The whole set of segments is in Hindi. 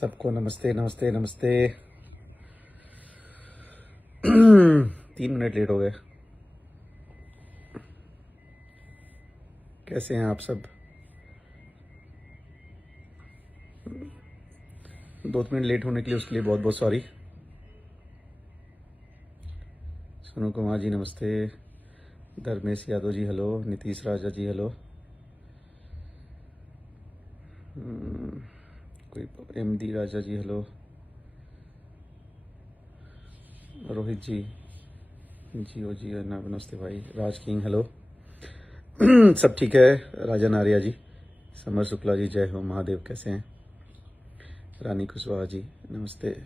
सबको नमस्ते नमस्ते नमस्ते। 3 मिनट लेट हो गए। कैसे हैं आप सब? 2 मिनट लेट होने के लिए उसके लिए बहुत बहुत सॉरी। सोनू कुमार जी नमस्ते। धर्मेश यादव जी हेलो। नीतीश राजा जी हेलो। कोई MD राजा जी हेलो। रोहित जी जियो जी नमस्ते भाई। राज किंग हेलो। सब ठीक है? राजन आर्या जी, समर शुक्ला जी जय हो महादेव, कैसे हैं? रानी कुशवाहा जी नमस्ते।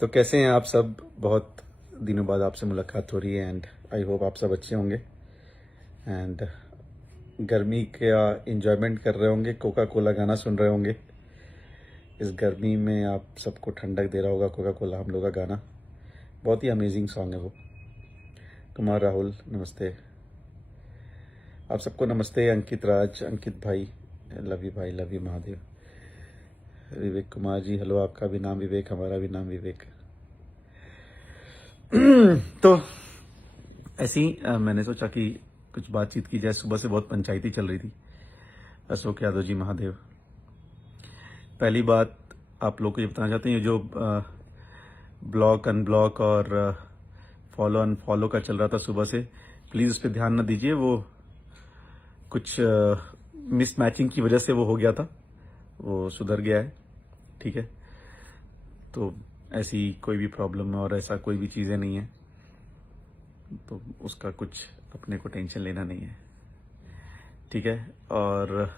तो कैसे हैं आप सब? बहुत दिनों बाद आपसे मुलाकात हो रही है एंड आई होप आप सब अच्छे होंगे एंड गर्मी का एंजॉयमेंट कर रहे होंगे, कोका कोला गाना सुन रहे होंगे। इस गर्मी में आप सबको ठंडक दे रहा होगा कोका कोला, हम लोग का गाना। बहुत ही अमेजिंग सॉन्ग है वो। कुमार राहुल नमस्ते। आप सबको नमस्ते। अंकित राज, अंकित भाई लव यू भाई, love you Mahadev. Vivek Kumar ji hello. आपका भी नाम विवेक, हमारा भी नाम विवेक। तो ऐसी मैंने सोचा कि कुछ बातचीत की जाए। सुबह से बहुत पंचायती चल रही थी। अशोक यादव जी महादेव। पहली बात आप लोग को ये बताना चाहते हैं, ये जो ब्लॉक अनब्लॉक और फॉलो अनफॉलो का चल रहा था सुबह से, प्लीज़ उस पर ध्यान न दीजिए। वो कुछ मिसमैचिंग की वजह से वो हो गया था, वो सुधर गया है, ठीक है? तो ऐसी कोई भी प्रॉब्लम और ऐसा कोई भी चीज़ें नहीं है, तो उसका कुछ अपने को टेंशन लेना नहीं है, ठीक है? और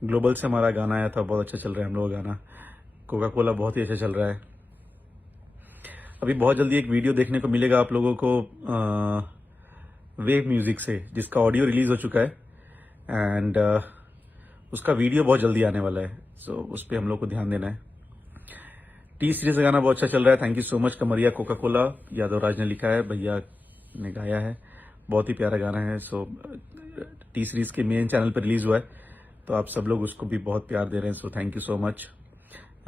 ग्लोबल से हमारा गाना आया था, बहुत अच्छा चल रहा है हम लोग का गाना। कोका कोला बहुत ही अच्छा चल रहा है। अभी बहुत जल्दी एक वीडियो देखने को मिलेगा आप लोगों को वेव म्यूजिक से, जिसका ऑडियो रिलीज हो चुका है एंड उसका वीडियो बहुत जल्दी आने वाला है। सो उस पर हम लोग को ध्यान देना है। टी सीरीज का गाना बहुत अच्छा चल रहा है। Thank you so much. कमरिया कोका कोला यादव राज ने लिखा है, भैया ने गाया है, बहुत ही प्यारा गाना है। सो टी सीरीज के मेन चैनल पर रिलीज हुआ है, तो आप सब लोग उसको भी बहुत प्यार दे रहे हैं। So thank you so much.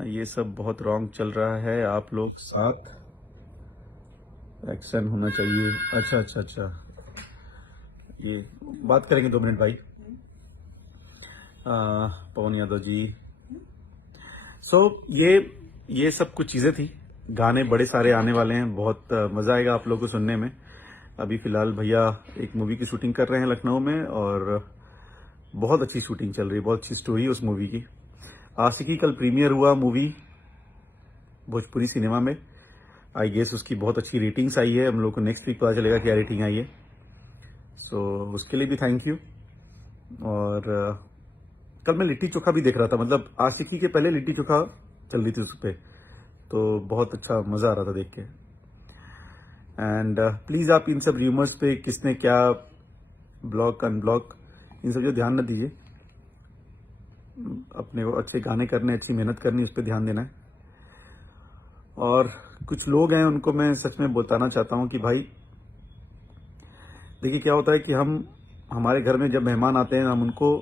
ये सब बहुत रॉन्ग चल रहा है। आप लोग साथ एक्शन होना चाहिए। अच्छा अच्छा अच्छा, ये बात करेंगे 2 मिनट भाई। पवन यादव जी। सो ये सब कुछ चीजें थी। गाने बड़े सारे आने वाले हैं, बहुत मजा आएगा आप लोगों को सुनने में। अभी फिलहाल भैया एक मूवी की शूटिंग कर रहे हैं लखनऊ में, और बहुत अच्छी शूटिंग चल रही है, बहुत अच्छी स्टोरी है उस मूवी की। आशिकी कल प्रीमियर हुआ मूवी भोजपुरी सिनेमा में। आई गेस उसकी बहुत अच्छी रेटिंग्स आई है। हम लोग को नेक्स्ट वीक पता चलेगा क्या रेटिंग आई है। सो उसके लिए भी थैंक यू। और कल मैं लिट्टी चोखा भी देख रहा था, मतलब आशिकी के पहले लिट्टी चोखा चल रही थी उस पर, तो बहुत अच्छा मजा आ रहा था देख के। एंड प्लीज आप इन सब र्यूमर्स पे किसने क्या ब्लॉक अनब्लॉक, इन सब जो ध्यान न दीजिए। अपने को अच्छे गाने करने, अच्छी मेहनत करनी, उस पर ध्यान देना है। और कुछ लोग हैं उनको मैं सच में बताना चाहता हूं कि भाई देखिए क्या होता है कि हमारे घर में जब मेहमान आते हैं, हम उनको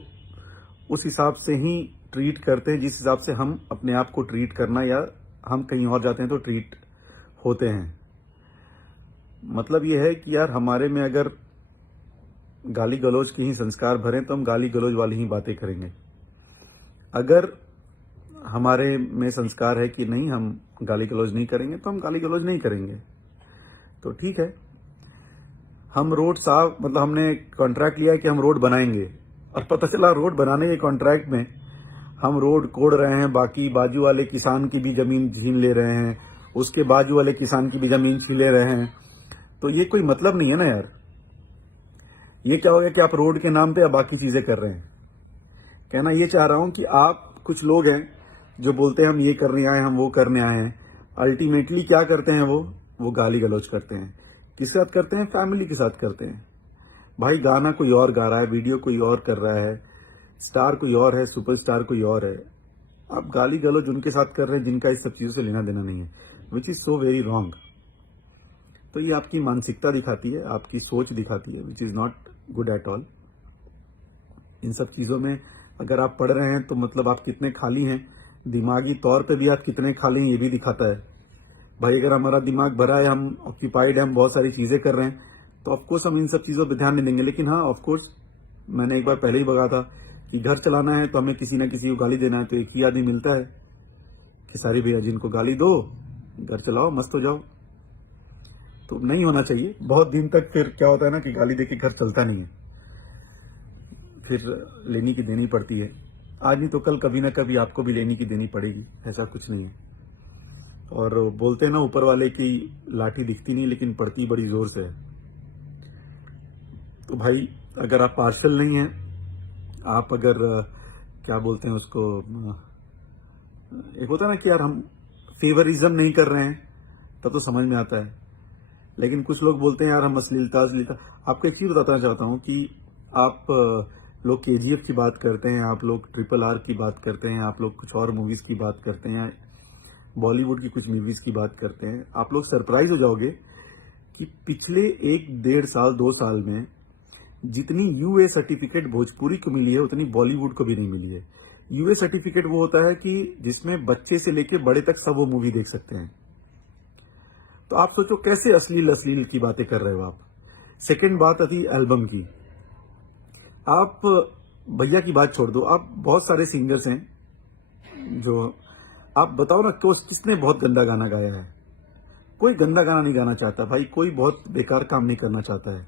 उस हिसाब से ही ट्रीट करते हैं जिस हिसाब से हम अपने आप को ट्रीट करना, या हम कहीं और जाते हैं तो ट्रीट होते हैं। मतलब ये है कि यार हमारे में अगर गाली गलौज के ही संस्कार भरें तो हम गाली गलौज वाली ही बातें करेंगे। अगर हमारे में संस्कार है कि नहीं हम गाली गलौज नहीं करेंगे, तो हम गाली गलौज नहीं करेंगे। तो ठीक है, हम रोड साफ, मतलब हमने कॉन्ट्रैक्ट लिया है कि हम रोड बनाएंगे, और पता चला रोड बनाने के कॉन्ट्रैक्ट में हम रोड कोड़ रहे हैं, बाकी बाजू वाले किसान की भी जमीन छीन ले रहे हैं, उसके बाजू वाले किसान की भी जमीन छीन ले रहे हैं। तो ये कोई मतलब नहीं है ना यार। ये क्या हो गया कि आप रोड के नाम पे या बाकी चीजें कर रहे हैं। कहना ये चाह रहा हूं कि आप, कुछ लोग हैं जो बोलते हैं हम ये करने आए, हम वो करने आए हैं, अल्टीमेटली क्या करते हैं वो गाली गलौज करते हैं। किसके साथ करते हैं? फैमिली के साथ करते हैं। भाई गाना कोई और गा रहा है, वीडियो कोई और कर रहा है, स्टार कोई और है, सुपरस्टार कोई और है। आप गाली गलौज उनके साथ कर रहे हैं जिनका इस सब चीजों से लेना देना नहीं है, which is so very wrong. तो ये आपकी मानसिकता दिखाती है, आपकी सोच दिखाती है, which is not good at all. इन सब चीजों में अगर आप पढ़ रहे हैं तो मतलब आप कितने खाली हैं दिमागी तौर पे भी आप कितने खा लें ये भी दिखाता है। भाई अगर हमारा दिमाग भरा है, हम ऑक्यूपाइड हैं, हम बहुत सारी चीजें कर रहे हैं, तो ऑफकोर्स हम इन सब चीजों पर ध्यान नहीं देंगे। लेकिन हाँ, ऑफकोर्स मैंने एक बार पहले ही बता था कि घर चलाना है तो हमें किसी ना किसी को गाली देना है, तो एक ही आदमी मिलता है कि सारी भैया जिनको गाली दो, घर चलाओ, मस्त हो जाओ। तो नहीं होना चाहिए बहुत दिन तक। फिर क्या होता है ना कि गाली देके घर चलता नहीं है, फिर लेनी की देनी पड़ती है। आज नहीं तो कल कभी ना कभी आपको भी लेनी की देनी पड़ेगी, ऐसा कुछ नहीं है। और बोलते हैं ना ऊपर वाले की लाठी दिखती नहीं लेकिन पड़ती बड़ी जोर से है। तो भाई अगर आप पार्शल नहीं हैं, आप अगर क्या बोलते हैं उसको, एक होता है ना कि यार हम फेवरिज्म नहीं कर रहे हैं, तब तो समझ में आता है। लेकिन कुछ लोग बोलते हैं यार हम अश्लीलता अश्लीलता। आपको एक चीज बताना चाहता हूं कि आप लोग केजीएफ की बात करते हैं, आप लोग RRR की बात करते हैं, आप लोग कुछ और मूवीज की बात करते हैं, बॉलीवुड की कुछ मूवीज की बात करते हैं, आप लोग सरप्राइज हो जाओगे कि पिछले 1-1.5 साल 2 साल में जितनी यूए सर्टिफिकेट भोजपुरी को मिली है उतनी बॉलीवुड को भी नहीं मिली है। यूए सर्टिफिकेट वो होता है कि जिसमें बच्चे से लेके बड़े तक सब वो मूवी देख सकते हैं। तो आप सोचो कैसे अश्लील अश्लील की बातें कर रहे हो आप। सेकंड बात आती एल्बम की। आप भैया की बात छोड़ दो, आप बहुत सारे सिंगर्स हैं जो, आप बताओ ना किसने बहुत गंदा गाना गाया है? कोई गंदा गाना नहीं गाना चाहता भाई, कोई बहुत बेकार काम नहीं करना चाहता है,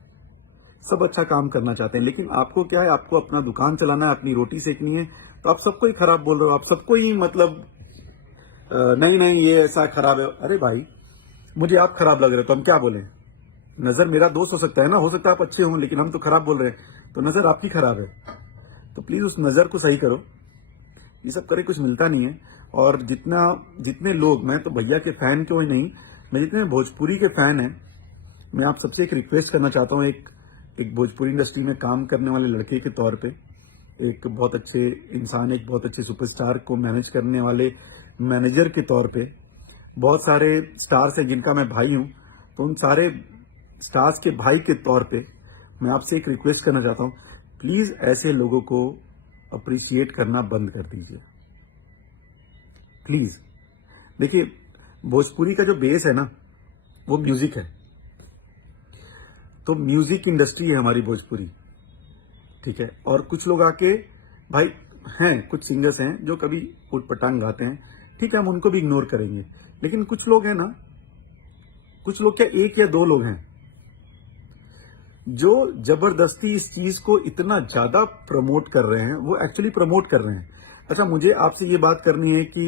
सब अच्छा काम करना चाहते हैं। लेकिन आपको क्या है, आपको अपना दुकान चलाना है, अपनी रोटी सेकनी है, तो आप सबको ही खराब बोल रहे हो, आप सबको ही मतलब नहीं नहीं ये ऐसा खराब है। अरे भाई मुझे आप खराब लग रहे हो तो हम क्या बोले? नजर मेरा दोस्त हो सकता है ना, हो सकता है आप अच्छे हों, लेकिन हम तो खराब बोल रहे हैं, तो नजर आपकी खराब है। तो प्लीज उस नजर को सही करो। ये सब करे कुछ मिलता नहीं है। और जितने लोग, मैं तो भैया के फैन क्यों नहीं, मैं जितने भोजपुरी के फैन हैं, मैं आप सबसे एक रिक्वेस्ट करना चाहता हूँ। एक भोजपुरी इंडस्ट्री में काम करने वाले लड़के के तौर पे, एक बहुत अच्छे इंसान, एक बहुत अच्छे सुपरस्टार को मैनेज करने वाले मैनेजर के तौर पे, बहुत सारे स्टार्स हैं जिनका मैं भाई हूं, तो उन सारे स्टार्स के भाई के तौर पे मैं आपसे एक रिक्वेस्ट करना चाहता हूं, प्लीज ऐसे लोगों को अप्रिशिएट करना बंद कर दीजिए प्लीज। देखिए भोजपुरी का जो बेस है ना वो म्यूजिक है, तो म्यूजिक इंडस्ट्री है हमारी भोजपुरी, ठीक है। और कुछ लोग आके भाई हैं, कुछ सिंगर्स हैं जो कभी उटपटांग गाते हैं, ठीक है, हम उनको भी इग्नोर करेंगे। लेकिन कुछ लोग हैं ना, कुछ लोग क्या, 1 या 2 लोग हैं जो जबरदस्ती इस चीज को इतना ज्यादा प्रमोट कर रहे हैं, वो एक्चुअली प्रमोट कर रहे हैं। अच्छा मुझे आपसे ये बात करनी है कि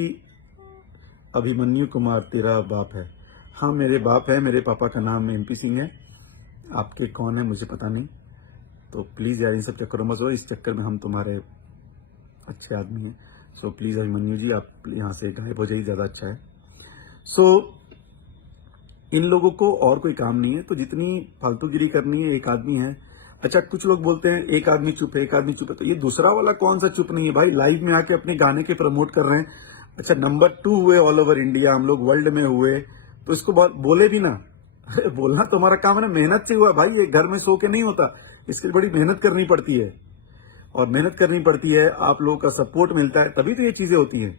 अभिमन्यु कुमार तेरा बाप है? हाँ मेरे बाप है, मेरे पापा का नाम MP सिंह है। आपके कौन है मुझे पता नहीं, तो प्लीज यार इन सब चक्करों में, इस चक्कर में हम तुम्हारे अच्छे आदमी हैं। सो प्लीज अभिमन्यु जी आप यहाँ से गायब हो जाइए, ज्यादा अच्छा है। सो इन लोगों को और कोई काम नहीं है, तो जितनी फालतूगिरी करनी है, एक आदमी है। अच्छा कुछ लोग बोलते हैं एक आदमी चुप है, एक आदमी चुप है, तो ये दूसरा वाला कौन सा चुप नहीं है भाई? लाइव में आके अपने गाने के प्रमोट कर रहे हैं। अच्छा नंबर 2 हुए ऑल ओवर इंडिया, हम लोग वर्ल्ड में हुए, तो इसको बोले भी ना। अरे बोलना तो हमारा काम है ना, मेहनत से हुआ भाई, ये घर में सो के नहीं होता, इसके लिए बड़ी मेहनत करनी पड़ती है। और मेहनत करनी पड़ती है, आप लोगों का सपोर्ट मिलता है, तभी तो ये चीजें होती हैं।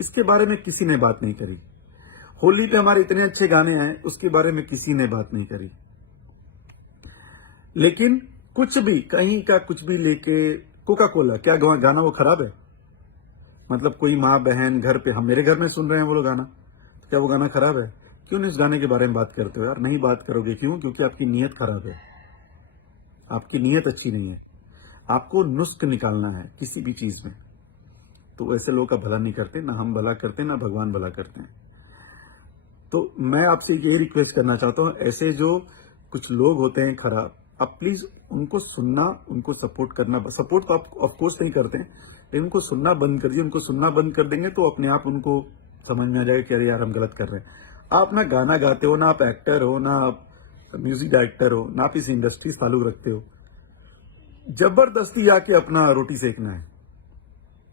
इसके बारे में किसी ने बात नहीं करी। होली पे हमारे इतने अच्छे गाने आए, उसके बारे में किसी ने बात नहीं करी। लेकिन कुछ भी कहीं का कुछ भी लेके, कोका कोला क्या गाना वो खराब है? मतलब कोई माँ बहन घर पे, हम मेरे घर में सुन रहे हैं वो लोग गाना, तो क्या वो गाना खराब है? क्यों नहीं उस गाने के बारे में बात करते हो यार? नहीं बात करोगे क्यों? क्योंकि आपकी नीयत खराब है, आपकी नीयत अच्छी नहीं है, आपको नुस्ख निकालना है किसी भी चीज में। तो ऐसे लोगों का भला नहीं करते, ना हम भला करते ना भगवान भला करते हैं। तो मैं आपसे ये रिक्वेस्ट करना चाहता हूं, ऐसे जो कुछ लोग होते हैं खराब, आप प्लीज उनको सुनना, उनको सपोर्ट करना, सपोर्ट तो आप ऑफकोर्स नहीं करते हैं, लेकिन उनको सुनना बंद कर दिए। उनको सुनना बंद कर देंगे तो अपने आप उनको समझ में आ जाएगा कि अरे यार हम गलत कर रहे हैं। आप ना गाना गाते हो, ना आप एक्टर हो, ना आप म्यूजिक डायरेक्टर हो, ना आप इस इंडस्ट्री से ताल्लुक रखते हो, जबरदस्ती आके अपना रोटी सेकना है।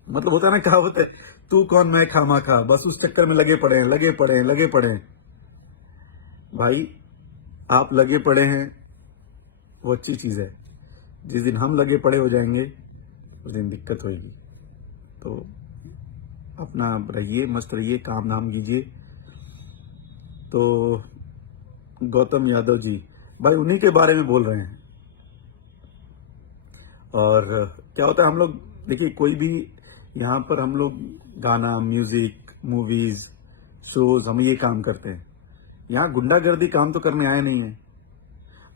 मतलब होता है ना, कहावत है, तू कौन मैं खामा खा, बस उस चक्कर में लगे पड़े हैं, लगे पड़े हैं, लगे पड़े हैं। भाई आप लगे पड़े हैं वो अच्छी चीज है, जिस दिन हम लगे पड़े हो जाएंगे उस दिन दिक्कत होगी। तो अपना रहिए, मस्त रहिए, काम धाम कीजिए। तो गौतम यादव जी, भाई उन्हीं के बारे में बोल रहे हैं। और क्या होता है, हम लोग देखिए, कोई भी यहाँ पर हम लोग गाना, म्यूजिक, मूवीज, शोज, हम ये काम करते हैं। यहाँ गुंडागर्दी काम तो करने आए नहीं है।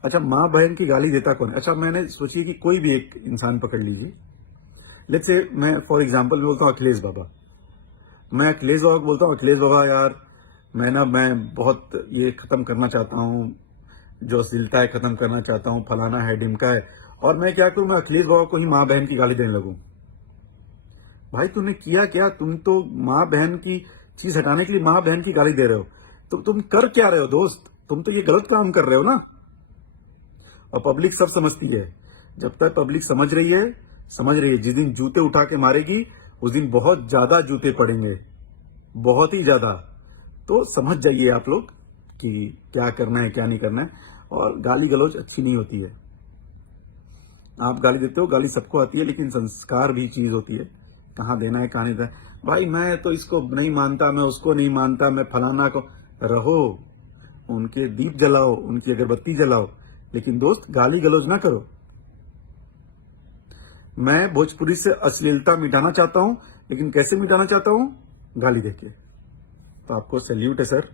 अच्छा, माँ बहन की गाली देता कौन है? अच्छा, मैंने सोची कि कोई भी एक इंसान पकड़ लीजिए। लेट्स से मैं फॉर एग्जांपल बोलता हूँ अखिलेश बाबा। मैं अखिलेश बाबा को बोलता हूँ, अखिलेश बाबा यार, मैं बहुत ये खत्म करना चाहता हूँ, जो अश्लीलता है खत्म करना चाहता हूँ, फलाना है, ढिमका है। और मैं क्या करूँ, मैं अखिलेश बाबा को ही माँ बहन की गाली देने लगूं। भाई तूने किया क्या? तुम तो माँ बहन की चीज हटाने के लिए माँ बहन की गाली दे रहे हो। तो तुम कर क्या रहे हो दोस्त? तुम तो ये गलत काम कर रहे हो ना। और पब्लिक सब समझती है। जब तक पब्लिक समझ रही है, जिस दिन जूते उठा के मारेगी उस दिन बहुत ज्यादा जूते पड़ेंगे, बहुत ही ज्यादा। तो समझ जाइए आप लोग कि क्या करना है क्या नहीं करना है। और गाली गलौज अच्छी नहीं होती है। आप गाली देते हो, गाली सबको आती है, लेकिन संस्कार भी चीज होती है, कहाँ देना है कहाँ नहीं देना है। भाई मैं तो इसको नहीं मानता, मैं उसको नहीं मानता, मैं फलाना को। रहो, उनके दीप जलाओ, उनकी अगरबत्ती जलाओ, लेकिन दोस्त गाली गलौज ना करो। मैं भोजपुरी से अश्लीलता मिटाना चाहता हूं, लेकिन कैसे मिटाना चाहता हूं? गाली देके। तो आपको सैल्यूट है सर।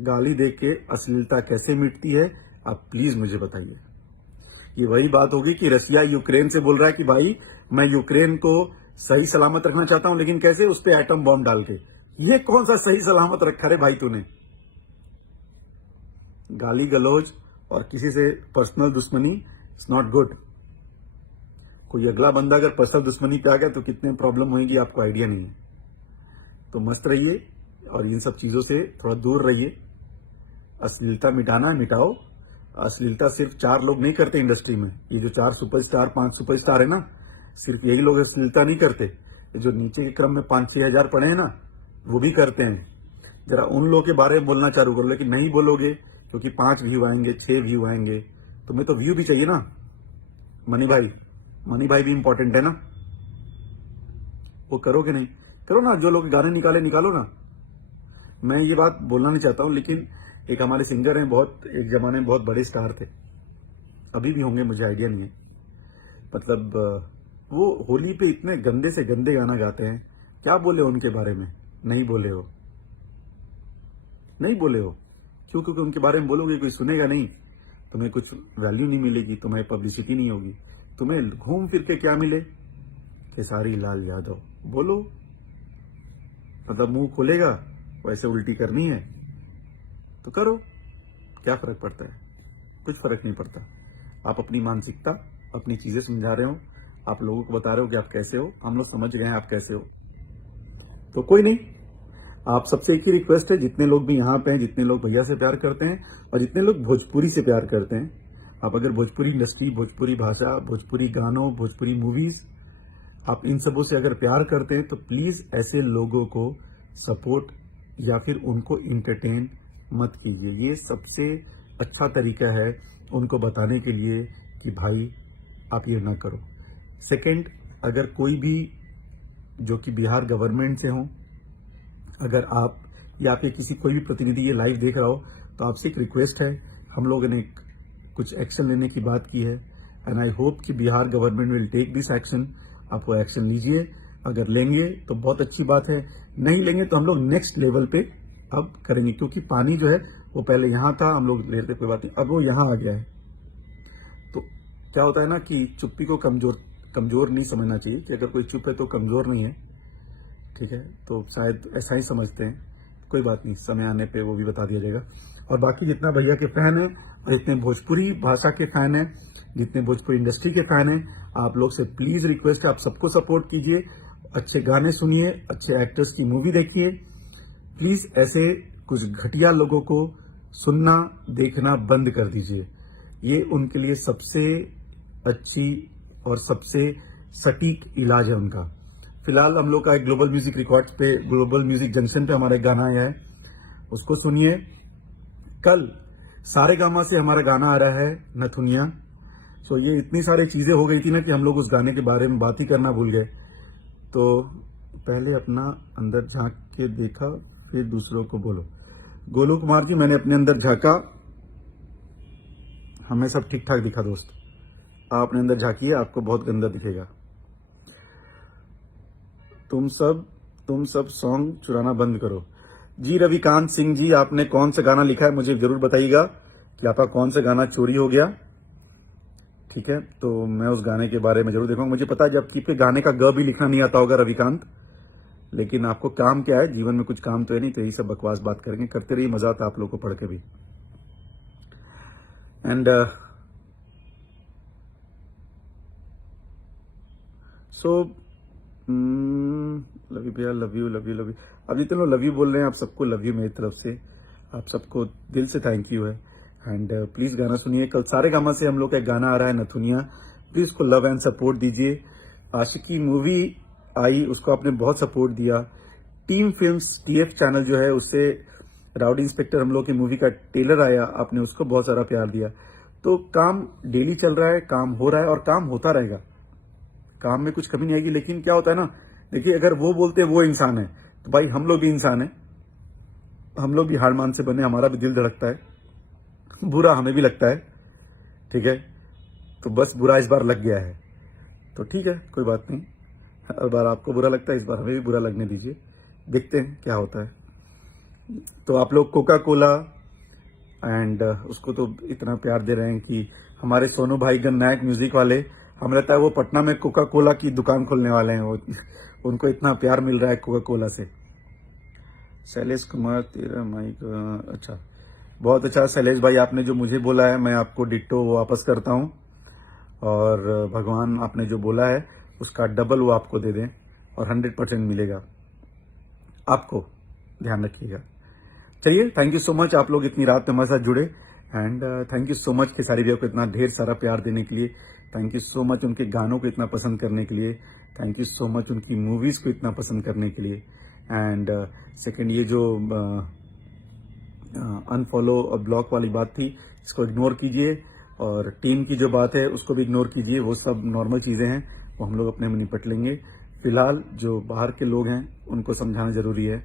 गाली देके अश्लीलता कैसे मिटती है, आप प्लीज मुझे बताइए। ये वही बात होगी कि रसिया यूक्रेन से बोल रहा है कि भाई मैं यूक्रेन को सही सलामत रखना चाहता हूं, लेकिन कैसे? उस पर एटम बॉम्ब डाल के। ये कौन सा सही सलामत रखा रे भाई तूने? गाली गलौज और किसी से पर्सनल दुश्मनी इट्स नॉट गुड। कोई अगला बंदा अगर पर्सनल दुश्मनी पे आ गया तो कितने प्रॉब्लम होगी आपको आइडिया नहीं है। तो मस्त रहिए और इन सब चीजों से थोड़ा दूर रहिए। अश्लीलता मिटाना है, मिटाओ। अश्लीलता सिर्फ 4 लोग नहीं करते इंडस्ट्री में। ये जो 4 सुपरस्टार 5 सुपरस्टार है ना, सिर्फ यही लोग अश्लीलता नहीं करते। ये जो नीचे के क्रम में 5-6 हजार पड़े हैं ना, वो भी करते हैं। जरा उन लोगों के बारे में बोलना चालू करो, लेकिन नहीं बोलोगे क्योंकि 5 व्यू आएंगे, 6 व्यू आएंगे। तुम्हें तो व्यू भी चाहिए ना मनी भाई भी इंपॉर्टेंट है ना। वो करोगे नहीं? करो ना, जो लोग गाने निकालो ना। मैं ये बात बोलना नहीं चाहता हूं, लेकिन एक हमारे सिंगर हैं, बहुत एक जमाने में बहुत बड़े स्टार थे, अभी भी होंगे, मुझे आइडिया नहीं है। मतलब वो होली पे इतने गंदे से गंदे गाना गाते हैं। क्या बोले उनके बारे में? नहीं बोले हो। क्यों? क्योंकि उनके बारे में बोलोगे कोई सुनेगा नहीं, तुम्हें कुछ वैल्यू नहीं मिलेगी, तुम्हें पब्लिसिटी नहीं होगी। तुम्हें घूम फिर के क्या मिले? खेसारी लाल यादव बोलो, मतलब मुंह खोलेगा, वैसे उल्टी करनी है तो करो, क्या फर्क पड़ता है? कुछ फर्क नहीं पड़ता। आप अपनी मानसिकता, अपनी चीजें समझा रहे हो, आप लोगों को बता रहे हो कि आप कैसे हो, हम लोग समझ गए हैं आप कैसे हो। तो कोई नहीं, आप सबसे एक ही रिक्वेस्ट है, जितने लोग भी यहाँ पे हैं, जितने लोग भैया से प्यार करते हैं और जितने लोग भोजपुरी से प्यार करते हैं, आप अगर भोजपुरी इंडस्ट्री, भोजपुरी भाषा, भोजपुरी गानों, भोजपुरी मूवीज, आप इन सबों से अगर प्यार करते हैं तो प्लीज ऐसे लोगों को सपोर्ट या फिर उनको इंटरटेन मत कीजिए। ये सबसे अच्छा तरीका है उनको बताने के लिए कि भाई आप ये ना करो। सेकंड, अगर कोई भी जो कि बिहार गवर्नमेंट से हो, अगर आप या फिर किसी कोई भी प्रतिनिधि ये लाइव देख रहा हो, तो आपसे एक रिक्वेस्ट है, हम लोगों ने कुछ एक्शन लेने की बात की है एंड आई होप कि Bihar government will take this action. आप वो एक्शन लीजिए, अगर लेंगे तो बहुत अच्छी बात है, नहीं लेंगे तो हम लोग नेक्स्ट लेवल पे अब करेंगे, क्योंकि पानी जो है वो पहले यहाँ था, हम लोग लेते कोई बात नहीं, अब वो यहाँ आ गया है। तो क्या होता है ना कि चुप्पी को कमजोर नहीं समझना चाहिए कि अगर कोई चुप है तो कमजोर नहीं है, ठीक है? तो शायद ऐसा ही समझते हैं, कोई बात नहीं, समय आने पे वो भी बता दिया जाएगा। और बाकी जितना भैया के फैन है और जितने भोजपुरी भाषा के फैन है, जितने भोजपुरी इंडस्ट्री के फैन है, आप लोग से प्लीज रिक्वेस्ट है, आप सबको सपोर्ट कीजिए, अच्छे गाने सुनिए, अच्छे एक्टर्स की मूवी देखिए। प्लीज ऐसे कुछ घटिया लोगों को सुनना देखना बंद कर दीजिए। ये उनके लिए सबसे अच्छी और सबसे सटीक इलाज है उनका। फिलहाल हम लोग का एक ग्लोबल म्यूजिक रिकॉर्ड्स पे, ग्लोबल म्यूजिक जंक्शन पे हमारा एक गाना आया है, उसको सुनिए। कल सारेगामा से हमारा गाना आ रहा है नथुनिया। सो ये इतनी सारी चीजें हो गई थी ना कि हम लोग उस गाने के बारे में बात ही करना भूल गए। तो पहले अपना अंदर झांक के देखा, फिर दूसरों को बोलो। गोलू कुमार जी, मैंने अपने अंदर झांका, हमें सब ठीक ठाक दिखा दोस्त। आप अपने अंदर झांकिए, आपको बहुत गंदा दिखेगा। तुम सब सॉन्ग चुराना बंद करो। जी रविकांत सिंह जी, आपने कौन सा गाना लिखा है मुझे जरूर बताइएगा कि आपका कौन सा गाना चोरी हो गया। ठीक है, तो मैं उस गाने के बारे में जरूर देखूंगा। मुझे पता है जबकि पे गाने का ग भी लिखना नहीं आता होगा रविकांत, लेकिन आपको काम क्या है, जीवन में कुछ काम तो है नहीं, तो यही सब बकवास बात करेंगे, करते रहिए, मजा आता है आप लोगों को पढ़ के भी। एंड सो लव यू भैया, love you love you love you. अब जितने लोग लव यू बोल रहे हैं, आप सबको लव यू मेरी तरफ से, आप सबको दिल से थैंक यू है। एंड प्लीज गाना सुनिए, कल सारे गामा से हम लोग का एक गाना आ रहा है नथुनिया, प्लीज उसको लव एंड सपोर्ट दीजिए। आशिकी मूवी आई, उसको आपने बहुत सपोर्ट दिया। टीम फिल्म्स टीएफ चैनल जो है, उससे राउडी इंस्पेक्टर हम लोग की मूवी का ट्रेलर आया, आपने उसको बहुत सारा प्यार दिया। तो काम डेली चल रहा है, काम हो रहा है और काम होता रहेगा, काम में कुछ कमी नहीं आएगी। लेकिन क्या होता है ना, देखिए अगर वो बोलते हैं वो इंसान है, तो भाई हम लोग भी इंसान है, हम लोग भी हार मान से बने, हमारा भी दिल धड़कता है, बुरा हमें भी लगता है। ठीक है, तो बस बुरा इस बार लग गया है, तो ठीक है, कोई बात नहीं। हर बार आपको बुरा लगता है, इस बार हमें भी बुरा लगने दीजिए, देखते हैं क्या होता है। तो आप लोग कोका कोला एंड उसको तो इतना प्यार दे रहे हैं कि हमारे सोनू भाई गन्नायक म्यूजिक वाले, हमें लगता है वो पटना में कोका कोला की दुकान खोलने वाले हैं, वो उनको इतना प्यार मिल रहा है कोका कोला से। शैलेश कुमार, तेरा माइक, अच्छा, बहुत अच्छा शैलेश भाई, आपने जो मुझे बोला है मैं आपको डिट्टो वापस करता हूं, और भगवान आपने जो बोला है उसका डबल वो आपको दे दें, और 100% मिलेगा आपको, ध्यान रखिएगा। चलिए, थैंक यू सो मच, आप लोग इतनी रात में हमारे साथ जुड़े। And thank you so much Khesari भैया को इतना ढेर सारा प्यार देने के लिए, थैंक यू सो मच उनके गानों को इतना पसंद करने के लिए, थैंक यू सो मच उनकी मूवीज को इतना पसंद करने के लिए। एंड सेकंड, ये जो अनफॉलो और ब्लॉक वाली बात थी, इसको इग्नोर कीजिए, और टीम की जो बात है उसको भी इग्नोर कीजिए, वो सब नॉर्मल चीजें हैं, वो हम लोग अपने में निपट लेंगे। फिलहाल जो बाहर के लोग हैं उनको समझाना जरूरी है,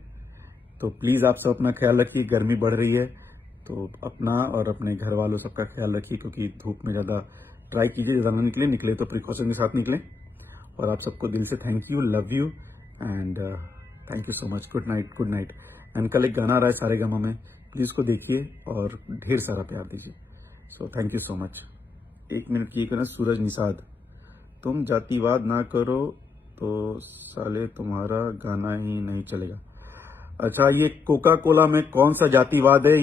तो प्लीज आप सब अपना ख्याल रखिए, गर्मी बढ़ रही है, तो अपना और अपने घर वालों सबका ख्याल रखिए, क्योंकि धूप में ज़्यादा ट्राई कीजिए, ज़्यादा ना निकले तो प्रिकॉशन के साथ निकलें। और आप सबको दिल से thank you, love you and thank you so much. Good night, good night. And कल एक गाना आ रहा है सारे गामा में, प्लीज़ उसको देखिए और ढेर सारा प्यार दीजिए। So thank you so much. 1 minute की ना, सूरज निषाद, तुम जातिवाद ना करो तो साले तुम्हारा गाना ही नहीं चलेगा। अच्छा, ये कोका कोला में कौन सा जातिवाद है,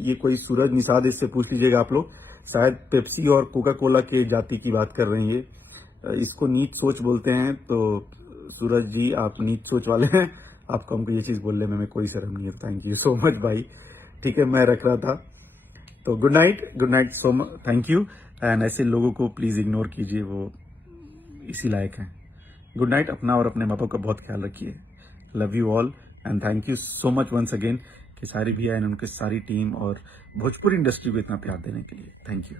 ये कोई सूरज निषाद, इससे पूछ लीजिएगा आप लोग, शायद पेप्सी और कोका कोला के जाति की बात कर रहे हैं ये, इसको नीच सोच बोलते हैं। तो सूरज जी, आप नीच सोच वाले हैं, आपको हमको ये चीज बोलने में कोई शर्म नहीं है। थैंक यू सो मच भाई, ठीक है, मैं रख रहा था। तो good night so much, thank you. And ऐसे लोगों को प्लीज इग्नोर कीजिए, वो इसी लायक हैं। गुड नाइट, अपना और अपने माँ बाप का बहुत ख्याल रखिए। Love you all and thank you so much once again कि सारी भैया एंड उनके सारी टीम और भोजपुरी इंडस्ट्री को इतना प्यार देने के लिए। Thank you.